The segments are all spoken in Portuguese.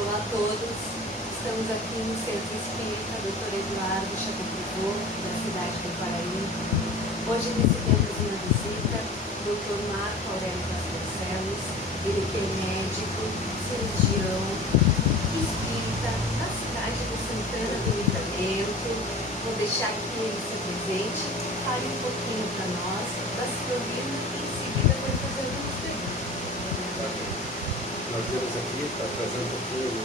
Olá a todos, estamos aqui no Centro Espírita Dr. Eduardo Chateaubriand, da cidade do Paraíba. Hoje recebemos uma visita do Dr. Marco Aurélio Vasconcelos, ele que é médico, cirurgião, espírita, na cidade de Santana do Livramento. Vou deixar que ele se presente, fale um pouquinho para nós, da sua vida e em seguida vai fazer algumas perguntas. Nós viemos aqui para trazer um pouquinho,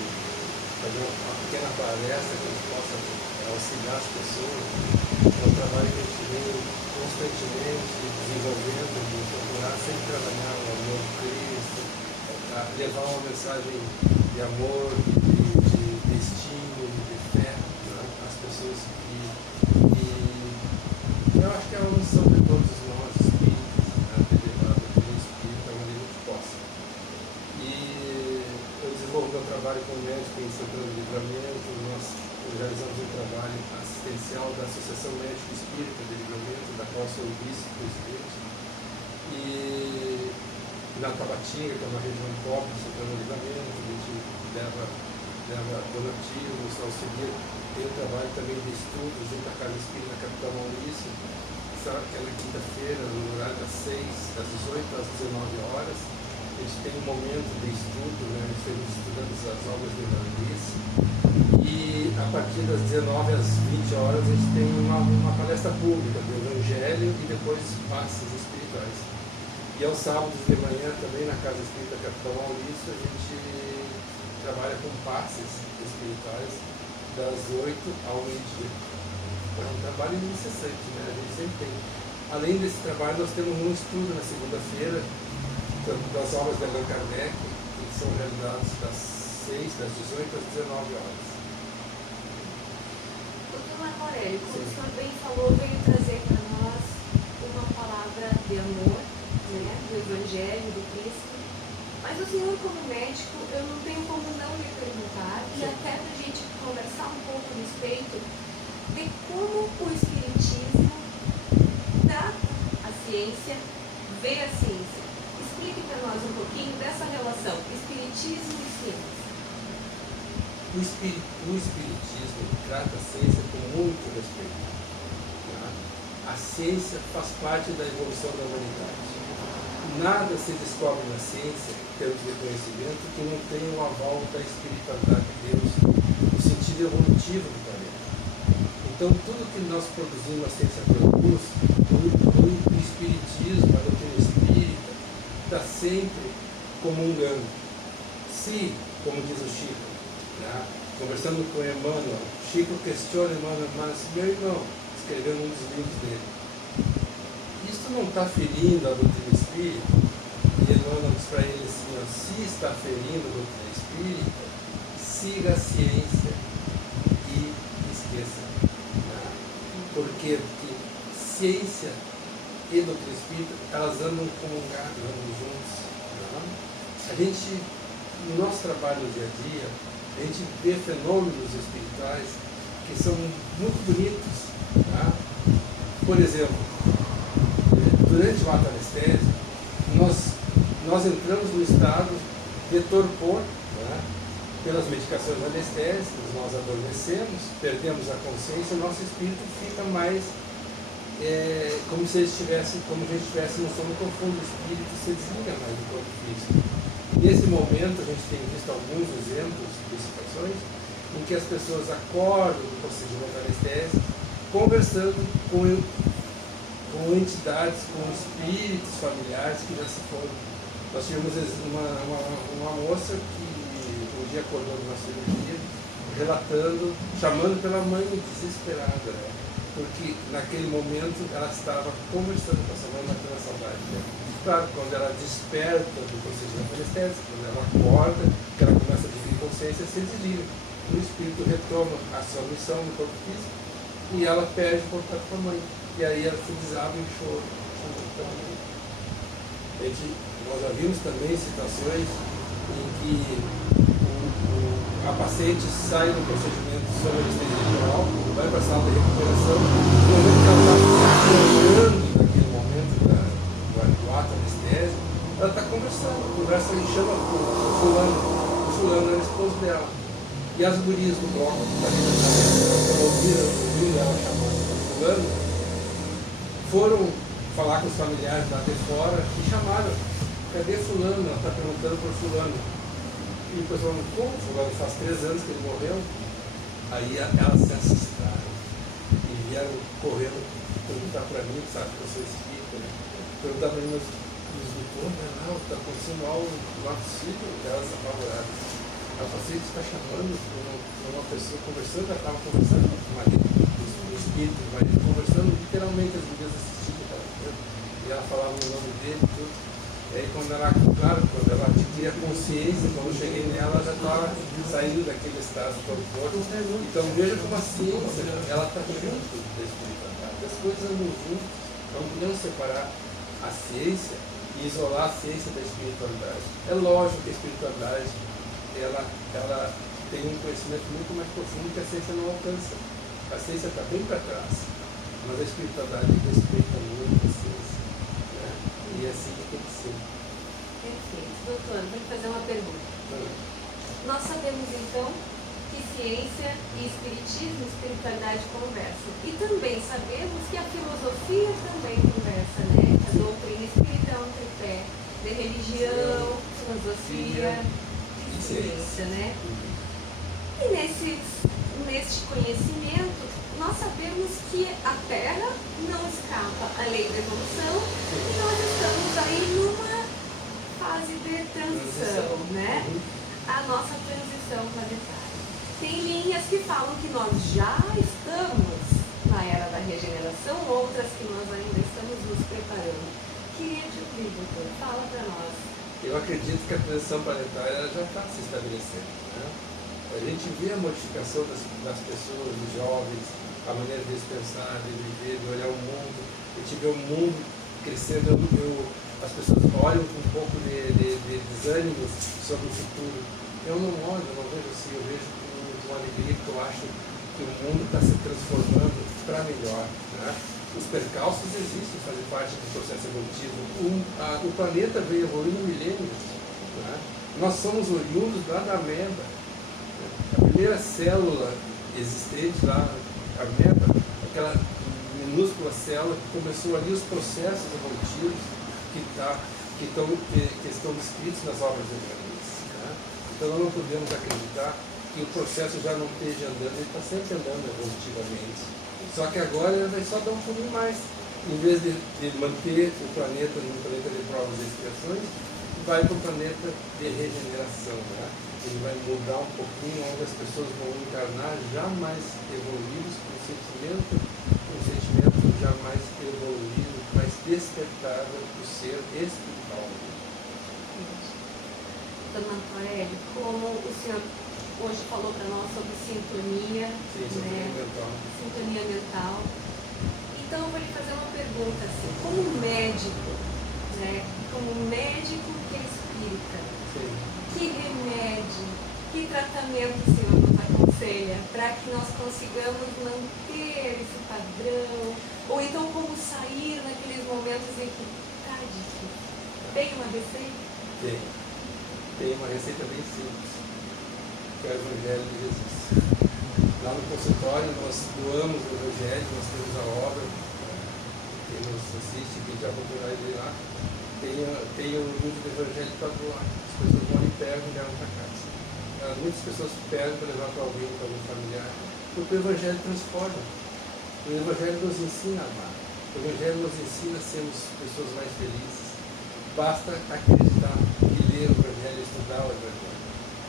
fazer uma pequena palestra que a gente possa auxiliar as pessoas. É um trabalho que a gente vem constantemente desenvolvendo, de procurar sempre trabalhar o amor de Cristo, levar uma mensagem de amor, de estímulo, de fé, né, às pessoas que eu acho que é uma missão de todos nós espíritas, né, de levar o espírito onde a gente possa. E eu desenvolvo meu trabalho como médico em Santana do Livramento. Nós realizamos um trabalho assistencial da Associação Médico Espírita de Livramento, da qual sou vice-presidente. E na Tabatinga, que é uma região pobre de Santana do Livramento, a gente leva donativos, auxilia. Tem um trabalho também de estudos junto à Casa Espírita na capital Maurício, aquela quinta-feira, no horário das 18 às 19 horas. A gente tem um momento de estudo, né? Estamos estudando as obras de Evangelho, e a partir das 19 às 20 horas a gente tem uma palestra pública do Evangelho e depois passes espirituais. E aos sábados de manhã também na Casa Espírita Capital Maurício a gente trabalha com passes espirituais das 8 ao meio-dia. É um trabalho incessante, né? A gente sempre tem. Além desse trabalho, nós temos um estudo na segunda-feira das obras de Allan Kardec, que são realizadas das 18 às 19 horas. Doutor Marco Aurélio, como o senhor bem falou, veio trazer para nós uma palavra de amor, né, do Evangelho, do Cristo. Mas o senhor, como médico, eu não tenho como não lhe perguntar, e até para a gente conversar um pouco a respeito de como o Espiritismo trata a ciência, vê a ciência. Explique para nós um pouquinho dessa relação, Espiritismo e ciência. O Espiritismo trata a ciência com muito respeito. Tá? A ciência faz parte da evolução da humanidade. Nada se descobre na ciência, em termos de conhecimento, que não tenha o aval da espiritualidade de Deus, no sentido evolutivo do planeta. Então, tudo que nós produzimos na ciência produz, o Espiritismo, a doutrina espírita, está sempre comungando. Se, como diz o Chico, né, conversando com Emmanuel, Chico questiona Emmanuel, mas meu irmão, escreveu num dos livros dele, isso não está ferindo a doutrina espírita? E Emmanuel diz para ele assim, ó, se está ferindo a doutrina espírita, siga a ciência e esqueça. Por quê? Porque ciência e doutrina espírita, elas andam comungadas, andam juntos. Não? A gente, no nosso trabalho no dia a dia, a gente vê fenômenos espirituais que são muito bonitos. Tá? Por exemplo, durante o ato anestésio, nós entramos no estado de torpor, né? Pelas medicações anestésicas, nós adormecemos, perdemos a consciência, o nosso espírito fica mais como se a gente estivesse no sono profundo, o espírito se desliga mais do corpo físico. Nesse momento, a gente tem visto alguns exemplos de situações em que as pessoas acordam do procedimento anestésico, conversando com entidades, com espíritos familiares que já se foram. Nós tivemos uma moça que um dia acordou numa cirurgia, relatando, chamando pela mãe desesperada, né? Porque naquele momento ela estava conversando com essa mãe, matando a saudade dela. Claro, quando ela desperta do procedimento anestésico, quando ela acorda, que ela começa a adquirir consciência, se desliga. O espírito retoma a sua missão no corpo físico e ela perde o contato com a mãe. E aí ela se desaba em choro. Nós já vimos também situações em que a paciente sai do procedimento sob anestesia geral, vai para a sala de recuperação, no momento que ela está acordando naquele momento do ato anestésico, ela está conversando, conversa e chama o fulano é a esposa esposo dela. E as gurias do bloco, quando ouviram ela chamando fulano, foram falar com os familiares lá de fora e chamaram: cadê fulano? Ela está perguntando por fulano. E o pessoal falou: como fulano? Faz 3 anos que ele morreu. Aí elas se assustaram e vieram correndo perguntar para mim, sabe, que eu sou espírita, né? Perguntar para mim, mas não, está acontecendo algo no nosso filho, elas apavoradas. A paciente está chamando uma pessoa, conversando, ela estava conversando com o marido, o espírito do marido, conversando literalmente as medidas assistidas que ela fez, e ela falava o nome dele e tudo. E aí quando ela adquiria consciência, quando eu cheguei nela, ela já estava saindo daquele estado todo forte. Então veja como a ciência, ela está junto da espiritualidade. As coisas andam juntas, não podemos separar a ciência e isolar a ciência da espiritualidade. É lógico que a espiritualidade ela tem um conhecimento muito mais profundo que a ciência não alcança. A ciência está bem para trás, mas a espiritualidade respeita muito a ciência, né? E é assim que tem que ser. Perfeito. Doutor, vou lhe fazer uma pergunta. Nós sabemos então que ciência e espiritismo, espiritualidade conversam. E também sabemos que a filosofia também conversa, né? A doutrina espírita é um tripé de religião, filosofia e ciência, né? E neste conhecimento, nós sabemos que a Terra não escapa à lei da evolução e nós estamos aí numa fase de transição, né? A nossa transição planetária. Tem linhas que falam que nós já estamos na era da regeneração, outras que nós ainda estamos nos preparando. Queria te ouvir, doutor, fala para nós. Eu acredito que a transição planetária já está se estabelecendo, né? A gente vê a modificação das pessoas, dos jovens, a maneira de pensar, de viver, de olhar o mundo. A gente vê o mundo crescendo, as pessoas olham com um pouco de desânimo sobre o futuro. Eu não olho, eu não vejo assim, eu vejo com alegria, que eu acho que o mundo está se transformando para melhor, né? Os percalços existem, fazem parte do processo evolutivo. O planeta veio evoluindo milênios, né? Nós somos oriundos lá da ameba. A primeira célula existente lá, a ameba, aquela minúscula célula que começou ali os processos evolutivos que estão descritos nas obras de Gramsci, né? Então nós não podemos acreditar que o processo já não esteja andando, ele está sempre andando evolutivamente. Só que agora ele vai só dar um pouquinho mais. Em vez de manter o planeta no planeta de provas e expiações, vai para o planeta de regeneração, né? Ele vai mudar um pouquinho, onde as pessoas vão encarnar já mais evoluídos, com um sentimento já mais evoluído, mais despertado do ser espiritual. Dona Aurélio, como o senhor hoje falou para nós sobre sintonia, Sintonia mental. Sintonia mental. Então eu vou lhe fazer uma pergunta assim, como médico, né? Como médico que é espírita, Sim. que remédio, que tratamento o senhor nos aconselha para que nós consigamos manter esse padrão? Ou então como sair naqueles momentos em que está difícil? Tem uma receita? Tem uma receita bem simples, que é o Evangelho de Jesus. Lá no consultório nós doamos o Evangelho, nós temos a obra, quem nos assiste, quem já procurar ir lá, tem o livro do Evangelho para doar. As pessoas vão e pegam e levam para casa. Muitas pessoas pegam para levar para alguém, para algum familiar, porque o Evangelho transforma. O Evangelho nos ensina a amar. O Evangelho nos ensina a sermos pessoas mais felizes. Basta acreditar e ler o Evangelho, estudar o Evangelho.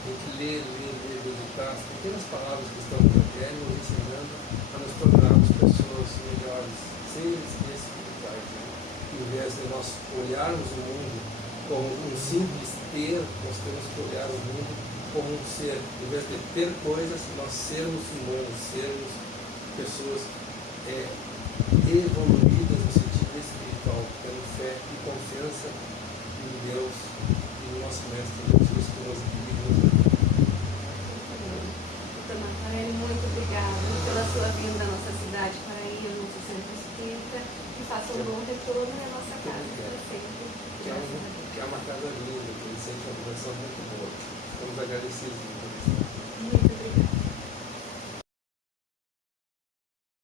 Tem que ler, meditar as pequenas palavras que estão no Evangelho, nos ensinando a nos tornarmos pessoas melhores, seres espirituais, né? Em vez de nós olharmos o mundo como um simples ter, nós temos que olhar o mundo como um ser. Em vez de ter coisas, nós sermos humanos, sermos pessoas evoluídas no sentido espiritual, tendo fé e confiança em Deus e no nosso Mestre Jesus, que nos guia